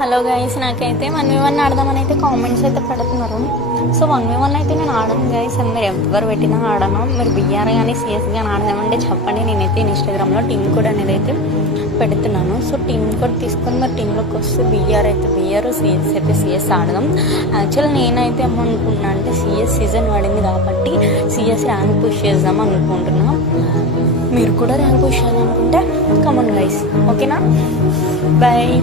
Hello guys, నాకైతే 1v1 ఆడదామని అయితే comments అయితే పెడుతున్నారు. సో 1v1 అయితే నేను ఆడను గైస్. మీరు ఎవరు పెట్టినా ఆడను. మీరు బిఆర్ కానీ సిఎస్ కానీ ఆడదామంటే చెప్పండి. నేనైతే ఇన్స్టాగ్రామ్లో టీమ్ కోడ్ అనేది అయితే పెడుతున్నాను. సో టీమ్ కోడ్ తీసుకొని మరి టీంలోకి వస్తే బిఆర్ అయితే బిఆర్, సిఎస్ అయితే సిఎస్ ఆడదాం. యాక్చువల్ నేనైతే ఏమనుకుంటున్నా అంటే సిఎస్ సీజన్ పడింది కాబట్టి సిఎస్ ర్యాంక్ పుష్ చేద్దాం అనుకుంటున్నా. మీరు కూడా ర్యాంక్ పుష్ చేయాలనుకుంటే కమన్ గైస్, ఓకేనా? బాయ్.